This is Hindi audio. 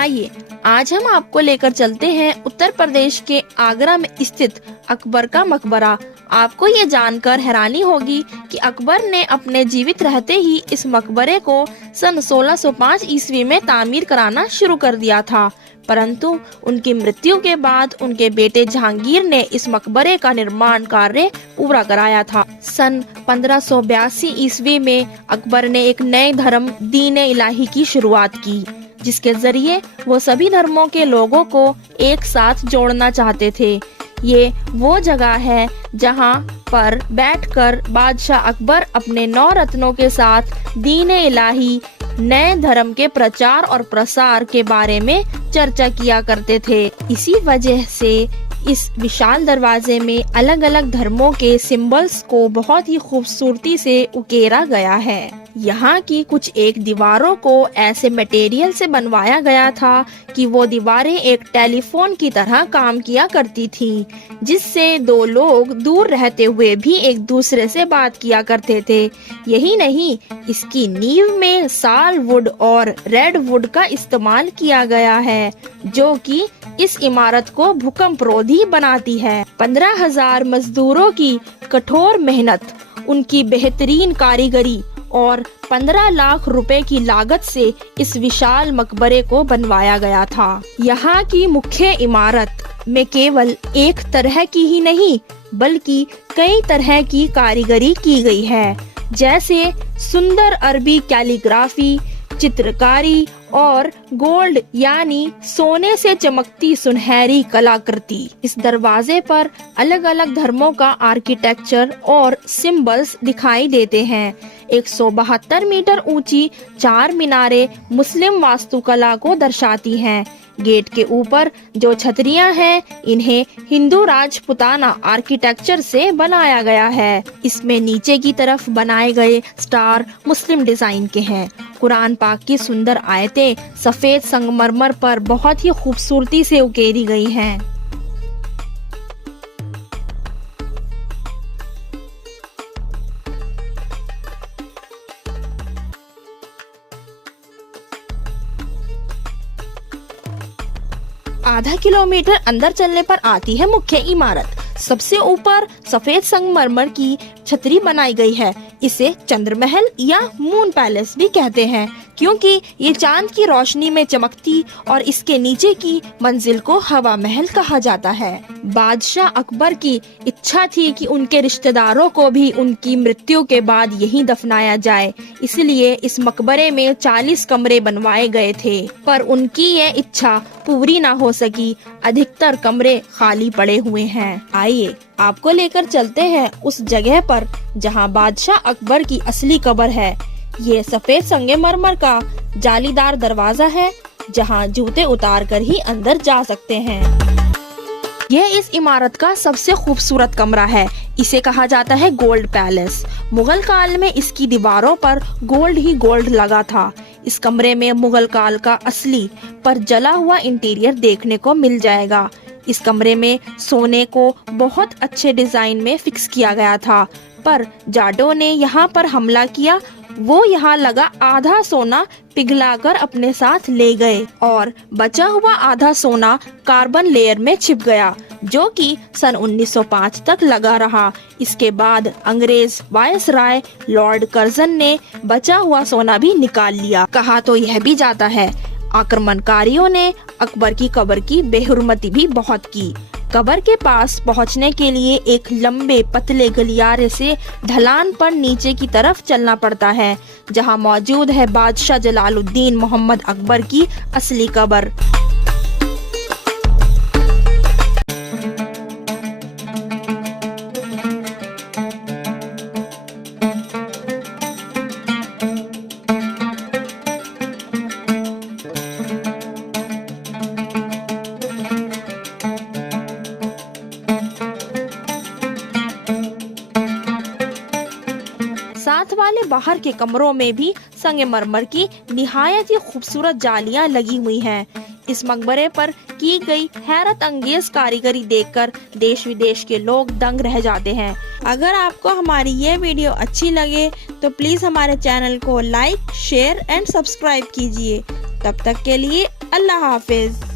आइए आज हम आपको लेकर चलते हैं उत्तर प्रदेश के आगरा में स्थित अकबर का मकबरा। आपको ये जानकर हैरानी होगी कि अकबर ने अपने जीवित रहते ही इस मकबरे को सन 1605 ईस्वी में तामीर कराना शुरू कर दिया था, परंतु उनकी मृत्यु के बाद उनके बेटे जहांगीर ने इस मकबरे का निर्माण कार्य पूरा कराया था। सन 1582 ईस्वी में अकबर ने एक नए धर्म दीन-ए इलाही की शुरुआत की, जिसके जरिए वो सभी धर्मों के लोगों को एक साथ जोड़ना चाहते थे। ये वो जगह है जहाँ पर बैठकर बादशाह अकबर अपने 9 रत्नों के साथ दीन-ए इलाही नए धर्म के प्रचार और प्रसार के बारे में चर्चा किया करते थे। इसी वजह से इस विशाल दरवाजे में अलग अलग धर्मों के सिंबल्स को बहुत ही खूबसूरती से उकेरा गया है। यहाँ की कुछ एक दीवारों को ऐसे मटेरियल से बनवाया गया था कि वो दीवारें एक टेलीफोन की तरह काम किया करती थी, जिससे दो लोग दूर रहते हुए भी एक दूसरे से बात किया करते थे। यही नहीं, इसकी नींव में साल वुड और रेड वुड का इस्तेमाल किया गया है, जो कि इस इमारत को भूकंपरोधी बनाती है। 15,000 मजदूरों की कठोर मेहनत, उनकी बेहतरीन कारीगरी और 15 लाख रुपए की लागत से इस विशाल मकबरे को बनवाया गया था। यहाँ की मुख्य इमारत में केवल एक तरह की ही नहीं बल्कि कई तरह की कारीगरी की गई है, जैसे सुंदर अरबी कैलीग्राफी, चित्रकारी और गोल्ड यानी सोने से चमकती सुनहरी कलाकृति। इस दरवाजे पर अलग अलग धर्मों का आर्किटेक्चर और सिंबल्स दिखाई देते हैं। 172 मीटर ऊंची 4 मीनारें मुस्लिम वास्तुकला को दर्शाती हैं। गेट के ऊपर जो छतरियां हैं, इन्हें हिंदू राजपुताना आर्किटेक्चर से बनाया गया है। इसमें नीचे की तरफ बनाए गए स्टार मुस्लिम डिजाइन के हैं। कुरान पाक की सुंदर आयतें सफेद संगमरमर पर बहुत ही खूबसूरती से उकेरी गई हैं। आधा किलोमीटर अंदर चलने पर आती है मुख्य इमारत। सबसे ऊपर सफेद संगमरमर की छतरी बनाई गई है। इसे चंद्रमहल या मून पैलेस भी कहते हैं, क्योंकि ये चांद की रोशनी में चमकती और इसके नीचे की मंजिल को हवा महल कहा जाता है। बादशाह अकबर की इच्छा थी कि उनके रिश्तेदारों को भी उनकी मृत्यु के बाद यहीं दफनाया जाए, इसलिए इस मकबरे में 40 कमरे बनवाए गए थे, पर उनकी ये इच्छा पूरी ना हो सकी। अधिकतर कमरे खाली पड़े हुए हैं। आइए आपको लेकर चलते हैं उस जगह पर जहां बादशाह अकबर की असली कब्र है। ये सफेद संगमरमर का जालीदार दरवाजा है, जहां जूते उतार कर ही अंदर जा सकते हैं। यह इस इमारत का सबसे खूबसूरत कमरा है। इसे कहा जाता है गोल्ड पैलेस। मुगल काल में इसकी दीवारों पर गोल्ड ही गोल्ड लगा था। इस कमरे में मुगल काल का असली पर जला हुआ इंटीरियर देखने को मिल जाएगा। इस कमरे में सोने को बहुत अच्छे डिजाइन में फिक्स किया गया था, पर जाटों ने यहाँ पर हमला किया। वो यहाँ लगा आधा सोना पिघलाकर अपने साथ ले गए और बचा हुआ आधा सोना कार्बन लेयर में छिप गया, जो कि सन 1905 तक लगा रहा। इसके बाद अंग्रेज वायसराय लॉर्ड कर्जन ने बचा हुआ सोना भी निकाल लिया। कहा तो यह भी जाता है आक्रमणकारियों ने अकबर की कब्र की बेहुरमती भी बहुत की। कब्र के पास पहुंचने के लिए एक लंबे पतले गलियारे से ढलान पर नीचे की तरफ चलना पड़ता है, जहां मौजूद है बादशाह जलालुद्दीन मोहम्मद अकबर की असली कब्र। साथ वाले बाहर के कमरों में भी संगमरमर की निहायत ही खूबसूरत जालियां लगी हुई हैं। इस मकबरे पर की गई हैरत अंगेज कारीगरी देखकर देश विदेश के लोग दंग रह जाते हैं। अगर आपको हमारी ये वीडियो अच्छी लगे तो प्लीज हमारे चैनल को लाइक, शेयर एंड सब्सक्राइब कीजिए। तब तक के लिए अल्लाह हाफिज।